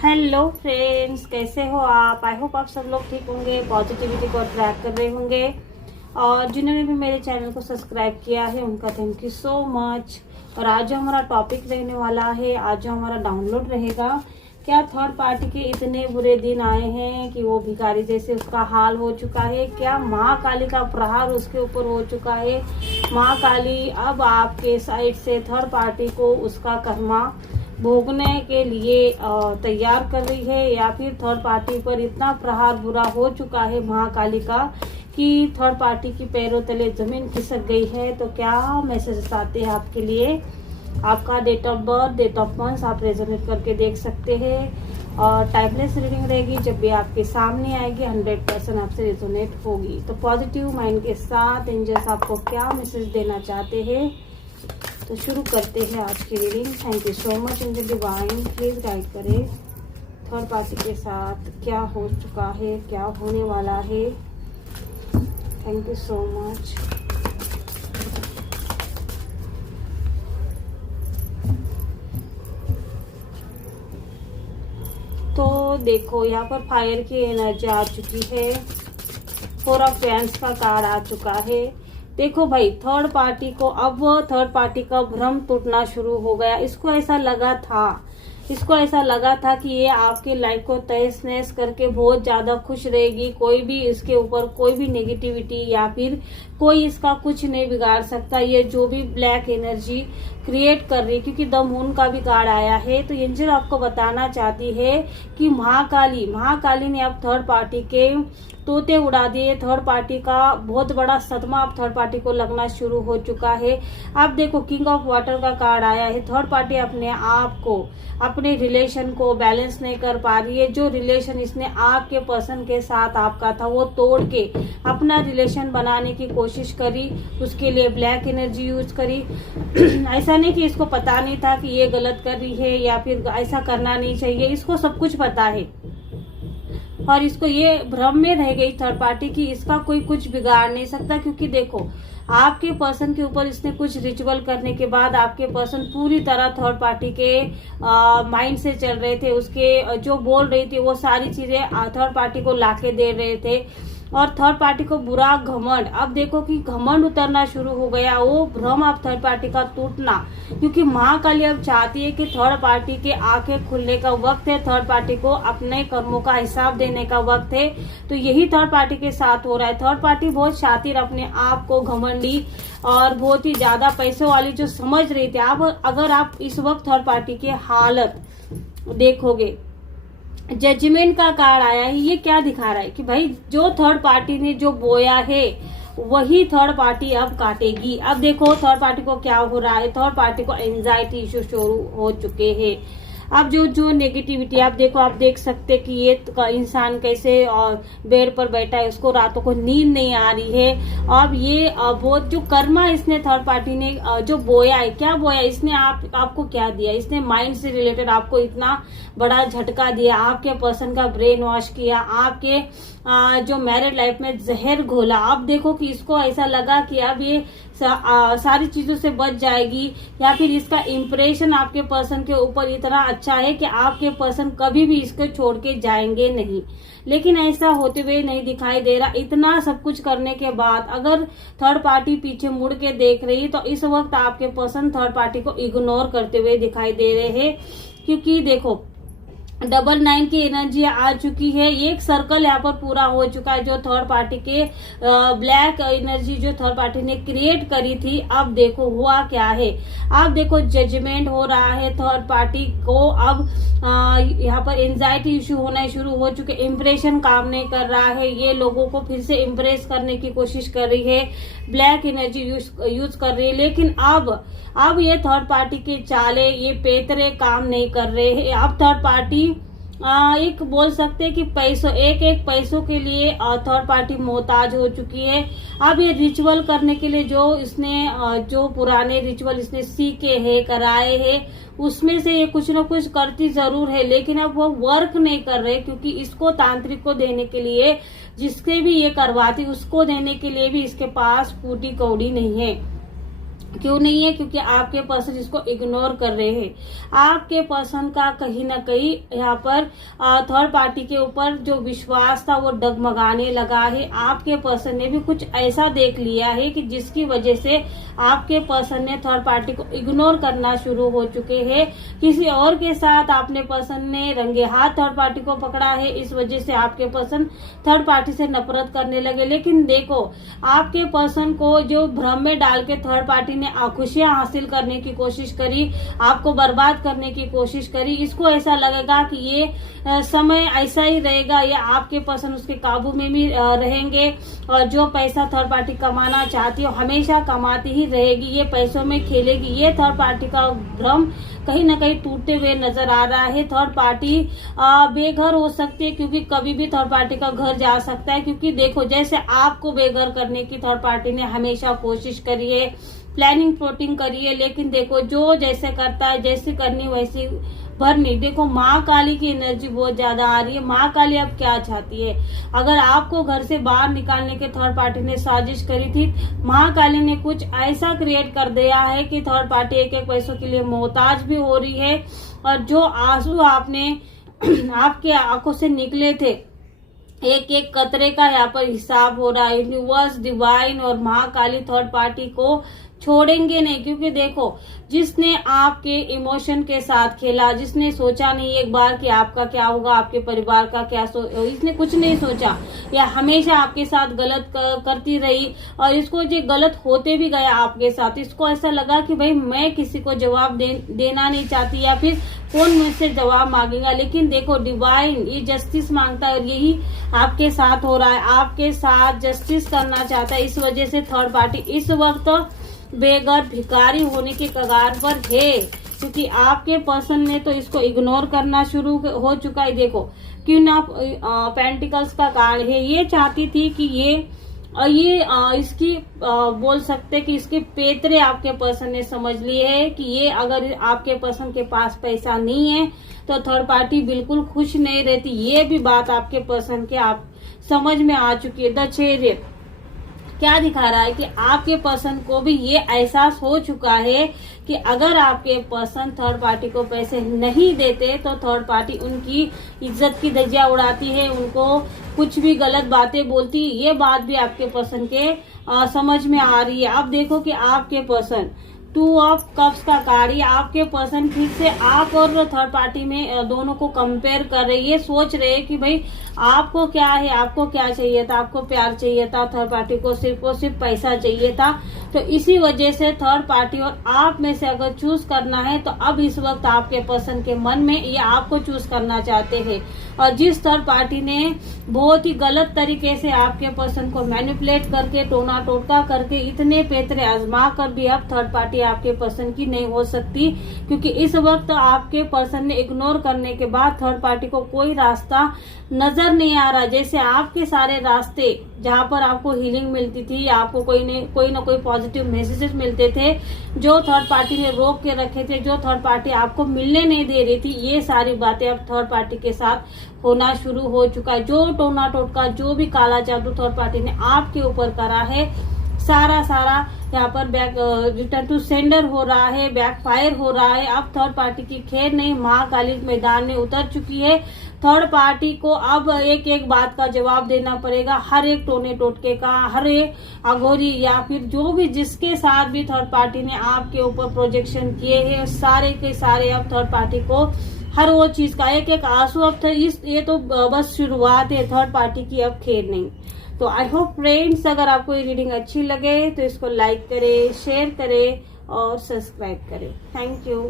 Hello friends, कैसे हो आप? आई होप आप सब लोग ठीक होंगे, पॉजिटिविटी को अट्रैक्ट कर रहे होंगे। और जिन्होंने भी मेरे चैनल को सब्सक्राइब किया है उनका थैंक यू सो मच। और आज जो हमारा टॉपिक रहने वाला है, आज जो हमारा डाउनलोड रहेगा, क्या थर्ड पार्टी के इतने बुरे दिन आए हैं कि वो भिखारी जैसे उसका हाल हो चुका है? क्या महाकाली का प्रहार उसके ऊपर हो चुका है? महाकाली अब आपके साइड से थर्ड पार्टी को उसका कर्मा भोगने के लिए तैयार कर रही है, या फिर थर्ड पार्टी पर इतना प्रहार बुरा हो चुका है महाकाली का कि थर्ड पार्टी की पैरों तले जमीन खिसक गई है? तो क्या मैसेज आते हैं आपके लिए? आपका date of birth, date of month आप रेजोनेट करके देख सकते हैं। और टाइमलेस रीडिंग रहेगी, जब भी आपके सामने आएगी 100% आपसे रेजोनेट होगी। तो पॉजिटिव माइंड के साथ एंजल्स आपको क्या मैसेज देना चाहते हैं, तो शुरू करते हैं आज की reading. Thank you so much in the divine, please guide करें थर्ड पार्टी के साथ क्या हो चुका है, क्या होने वाला है। Thank you so much. तो देखो, यहाँ पर फायर की एनर्जी आ चुकी है, 4 ऑफ वैंड्स का कार्ड आ चुका है। देखो भाई, थर्ड पार्टी को अब थर्ड पार्टी का भ्रम टूटना शुरू हो गया। इसको ऐसा लगा था कि ये आपके लाइफ को तहस नहस करके बहुत ज्यादा खुश रहेगी। कोई भी इसके ऊपर कोई भी नेगेटिविटी या फिर कोई इसका कुछ नहीं बिगाड़ सकता। ये जो भी ब्लैक एनर्जी क्रिएट कर रही है, क्योंकि द मून का भी कार्ड आया है, तो एंजल आपको बताना चाहती है कि महाकाली ने अब थर्ड पार्टी के तोते उड़ा दिए। थर्ड पार्टी का बहुत बड़ा सदमा अब थर्ड पार्टी को लगना शुरू हो चुका है। अब देखो, किंग ऑफ वाटर का कार्ड आया है। थर्ड पार्टी अपने आप को, अपने रिलेशन को बैलेंस नहीं कर पा रही है। जो रिलेशन इसने आपके पर्सन के साथ आपका था, वो तोड़ के अपना रिलेशन बनाने की कोशिश करी, उसके लिए ब्लैक एनर्जी यूज करी। ऐसा नहीं कि इसको पता नहीं था कि ये गलत कर रही है या फिर ऐसा करना नहीं चाहिए, इसको सब कुछ पता है। और इसको ये भ्रम में रह गई थर्ड पार्टी की इसका कोई कुछ बिगाड़ नहीं सकता, क्योंकि देखो, आपके पर्सन के ऊपर इसने कुछ रिचुअल करने के बाद आपके पर्सन पूरी तरह थर्ड पार्टी के माइंड से चल रहे थे। उसके जो बोल रही थी वो सारी चीजें थर्ड पार्टी को लाके दे रहे थे। और थर्ड पार्टी को बुरा घमंड, अब देखो कि घमंड उतरना शुरू हो गया, वो भ्रम अब थर्ड पार्टी का टूटना। क्योंकि महाकाली अब चाहती है कि थर्ड पार्टी के आंखें खुलने का वक्त है, थर्ड पार्टी को अपने कर्मों का हिसाब देने का वक्त है। तो यही थर्ड पार्टी के साथ हो रहा है। थर्ड पार्टी बहुत शातिर, अपने आप को घमंडी और बहुत ही ज्यादा पैसों वाली जो समझ रही थी। अब अगर आप इस वक्त थर्ड पार्टी की हालत देखोगे, जजमेंट का कार्ड आया है। ये क्या दिखा रहा है कि भाई, जो थर्ड पार्टी ने जो बोया है वही थर्ड पार्टी अब काटेगी। अब देखो थर्ड पार्टी को क्या हो रहा है, थर्ड पार्टी को एंजाइटी इश्यू शुरू हो चुके हैं। अब जो नेगेटिविटी, आप देखो, आप देख सकते कि ये इंसान कैसे बेड पर बैठा है, उसको रातों को नींद नहीं आ रही है। अब ये बहुत जो कर्मा इसने थर्ड पार्टी ने जो बोया है, क्या बोया इसने, आपको क्या दिया इसने? माइंड से रिलेटेड आपको इतना बड़ा झटका दिया, आपके पर्सन का ब्रेन वॉश किया, आपके जो मैरिड लाइफ में जहर घोला। अब देखो कि इसको ऐसा लगा कि अब ये सारी चीजों से बच जाएगी, या फिर इसका इम्प्रेशन आपके पर्सन के ऊपर इतना अच्छा है कि आपके पर्सन कभी भी इसको छोड़ के जाएंगे नहीं। लेकिन ऐसा होते हुए नहीं दिखाई दे रहा। इतना सब कुछ करने के बाद अगर थर्ड पार्टी पीछे मुड़ के देख रही है, तो इस वक्त आपके पर्सन थर्ड पार्टी को इग्नोर करते हुए दिखाई दे रहे हैं। क्योंकि देखो, 9 की एनर्जी आ चुकी है। एक सर्कल यहाँ पर पूरा हो चुका है, जो थर्ड पार्टी के ब्लैक एनर्जी जो थर्ड पार्टी ने क्रिएट करी थी। अब देखो हुआ क्या है, अब देखो जजमेंट हो रहा है थर्ड पार्टी को। अब यहाँ पर एंजाइटी इश्यू होना शुरू हो चुके, इम्प्रेशन काम नहीं कर रहा है, ये लोगों को फिर से इम्प्रेस करने की कोशिश कर रही है, ब्लैक एनर्जी यूज कर रही है। लेकिन अब ये थर्ड पार्टी के चाले, ये पेतरे काम नहीं कर रहे हैं। अब थर्ड पार्टी एक बोल सकते हैं कि एक पैसों के लिए थर्ड पार्टी मोहताज हो चुकी है। अब ये रिचुअल करने के लिए जो पुराने रिचुअल इसने सीखे हैं, कराए हैं, उसमें से ये कुछ ना कुछ करती जरूर है, लेकिन अब वो वर्क नहीं कर रहे। क्योंकि इसको तांत्रिक को देने के लिए, जिससे भी ये करवाती उसको देने के लिए भी इसके पास फूटी कौड़ी नहीं है। क्यों नहीं है? क्योंकि आपके पर्सन इसको इग्नोर कर रहे हैं। आपके पर्सन का कहीं ना कहीं यहाँ पर थर्ड पार्टी के ऊपर जो विश्वास था वो डगमगाने लगा है। आपके पर्सन ने भी कुछ ऐसा देख लिया है कि जिसकी वजह से आपके पर्सन ने थर्ड पार्टी को इग्नोर करना शुरू हो चुके हैं। किसी और के साथ आपने पर्सन ने रंगे हाथ थर्ड पार्टी को पकड़ा है। इस वजह से आपके पर्सन थर्ड पार्टी से नफरत करने लगे। लेकिन देखो, आपके पर्सन को जो भ्रम में डाल के थर्ड पार्टी ने खुशियां हासिल करने की कोशिश करी, आपको बर्बाद करने की कोशिश करी। इसको ऐसा लगेगा कि ये समय ऐसा ही रहेगा, या आपके पर्सन उसके काबू में भी रहेंगे, और जो पैसा थर्ड पार्टी कमाना चाहती है हमेशा कमाती ही रहेगी, ये पैसों में खेलेगी। ये थर्ड पार्टी का भ्रम कहीं ना कहीं टूटते हुए नजर आ रहा है। थर्ड पार्टी बेघर हो सकती है, क्योंकि कभी भी थर्ड पार्टी का घर जा सकता है। क्योंकि देखो, जैसे आपको बेघर करने की थर्ड पार्टी ने हमेशा कोशिश करी है, प्लानिंग प्लॉटिंग करी है, लेकिन देखो जो जैसे करता है, जैसी करनी वैसी भरनी। देखो, माँ काली की एनर्जी बहुत ज्यादा आ रही है। माँ काली अब क्या चाहती है? अगर आपको घर से बाहर निकालने के थर्ड पार्टी ने साजिश करी थी, माँ काली ने कुछ ऐसा क्रिएट कर दिया है कि थर्ड पार्टी एक एक पैसों के लिए मोहताज भी हो रही है। और जो आंसू आपने आपके आंखों से निकले थे, एक एक कतरे का यहाँ पर हिसाब हो रहा है। यूनिवर्स, डिवाइन और महाकाली थर्ड पार्टी को छोड़ेंगे नहीं। क्योंकि देखो, जिसने आपके इमोशन के साथ खेला, जिसने सोचा नहीं एक बार कि आपका क्या होगा, आपके परिवार का क्या इसने कुछ नहीं सोचा, या हमेशा आपके साथ गलत करती रही, और इसको जो गलत होते भी गया आपके साथ, इसको ऐसा लगा कि भाई मैं किसी को जवाब देना नहीं चाहती, या फिर कौन मुझसे जवाब मांगेगा। लेकिन देखो, डिवाइन ये जस्टिस मांगता है, और यही आपके साथ हो रहा है। आपके साथ जस्टिस करना चाहता है। इस वजह से थर्ड पार्टी इस वक्त बेघर भिखारी होने के कगार पर है, क्योंकि आपके पर्सन ने तो इसको इग्नोर करना शुरू हो चुका है। देखो, क्यों ना पेंटिकल्स का कार्ड है। ये चाहती थी कि ये इसकी बोल सकते कि इसके पेतरे आपके पर्सन ने समझ लिए है कि ये अगर आपके पर्सन के पास पैसा नहीं है तो थर्ड पार्टी बिल्कुल खुश नहीं रहती। ये भी बात आपके पर्सन के आप समझ में आ चुकी है। द चैरियट क्या दिखा रहा है कि आपके पर्सन को भी ये एहसास हो चुका है कि अगर आपके पर्सन थर्ड पार्टी को पैसे नहीं देते तो थर्ड पार्टी उनकी इज्जत की धज्जियां उड़ाती है, उनको कुछ भी गलत बातें बोलती। ये बात भी आपके पर्सन के समझ में आ रही है। अब देखो कि आपके पर्सन 2 ऑफ कप्स का कार्ड, ये आपके पर्सन ठीक से आप और थर्ड पार्टी में दोनों को कंपेयर कर रहे हैं। ये सोच रहे हैं कि भाई आपको क्या है, आपको क्या चाहिए था, आपको प्यार चाहिए था, थर्ड पार्टी को सिर्फ और सिर्फ पैसा चाहिए था। तो इसी वजह से थर्ड पार्टी और आप में से अगर चूज करना है तो अब इस वक्त आपके पर्सन के मन में ये आपको चूज करना चाहते हैं। और जिस थर्ड पार्टी ने बहुत ही गलत तरीके से आपके पर्सन को मैनिपुलेट करके, टोना टोटका करके, इतने पेतरे आजमा कर भी अब थर्ड पार्टी आपके पर्सन की नहीं हो सकती। क्योंकि इस वक्त आपके पर्सन ने इग्नोर करने के बाद थर्ड पार्टी को कोई रास्ता नजर नहीं आ रहा। जैसे आपके सारे रास्ते जहां पर आपको हीलिंग मिलती थी, आपको कोई ना कोई पॉजिटिव मैसेजेस मिलते थे, जो थर्ड पार्टी ने रोक के रखे थे, जो थर्ड पार्टी आपको मिलने नहीं दे रही थी, ये सारी बातें अब थर्ड पार्टी के साथ होना शुरू हो चुका है। जो टोना टोटका, जो भी काला जादू थर्ड पार्टी ने आपके ऊपर करा है, सारा यहाँ पर बैक रिटर्न टू सेंडर हो रहा है, बैकफायर हो रहा है। अब थर्ड पार्टी की खैर नहीं, महाकाली मैदान में उतर चुकी है। थर्ड पार्टी को अब एक एक बात का जवाब देना पड़ेगा, हर एक टोने टोटके का, हर एक अघोरी या फिर जो भी जिसके साथ भी थर्ड पार्टी ने आपके ऊपर प्रोजेक्शन किए हैं, सारे के सारे अब थर्ड पार्टी को हर वो चीज का एक एक आंसू अब ये तो बस शुरुआत है थर्ड पार्टी की, अब खैर नहीं। तो आई होप फ्रेंड्स, अगर आपको ये रीडिंग अच्छी लगे तो इसको लाइक करें, शेयर करें और सब्सक्राइब करें। Thank you.